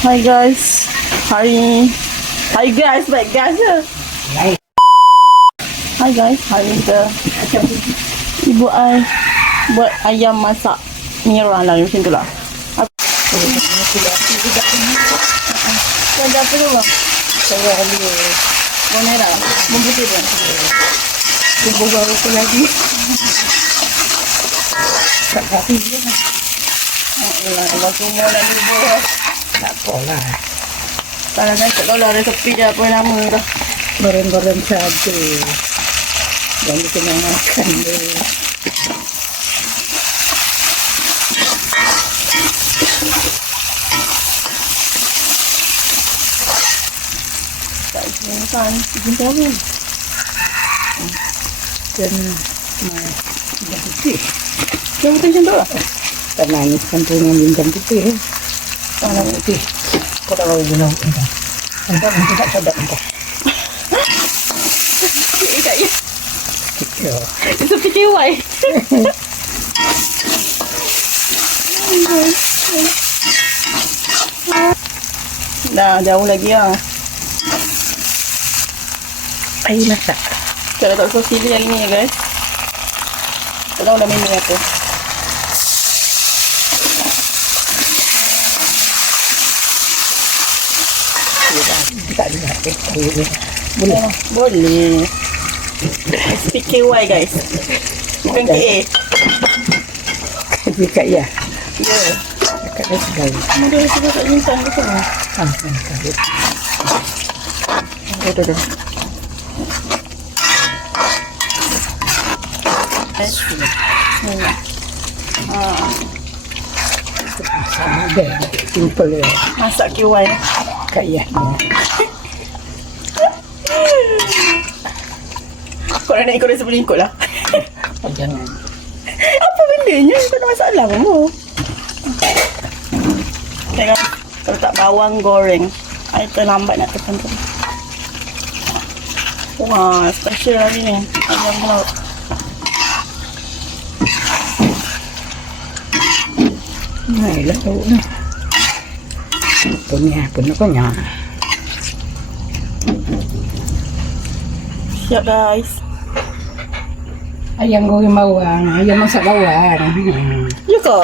Hi guys. Hi guys, baik guys je. Hi guys, hari ni ibu ai buat ayam masak merah lah macam tu lah. Ada apa tu bang? Saya ambil Bawang merah, bawang putih pun. bumbu baru tu lagi. Tak habis je lah. Allah semua dah dulu. Tak apalah. Kalau kalau ada sepi je apa nama dah. Goreng-goreng saja. Jangan kena makan dia. Tak makan, izin tahu. Dan dah putih. Yang betul macam tu lah. Tak nangis kan tu dengan bintang putih. Tanah putih. Kau tak tahu guna entah. Entah nanti tak sedap entah. Tak ya. Ya. Itu PKY. Dah jauh lagi lah. Air masak. Kita tak sos TV hari ni ya guys. Tak tahu dah menu apa. Tak ada. Boleh. Boleh. Boleh. PKY guys. Bukan KA. Jika ya. Ya. Dekat dah segala. Ada juga tak jinsan ke sana. Ada. Sama deh. Simple ya. Masak KY. Kayak Kau nak ikut rasa boleh ikut lah. jangan. Apa bendanya? Kau ada masalah kamu. Tengok. Kalau tak bawang goreng. I terlambat nak tekan tu. Wah, special hari ni. Ayam laut. Này là đủ nữa. Pun nó có nhỏ. Siap guys. Ayam goreng bawang, ayam masak bawang. Ya ke?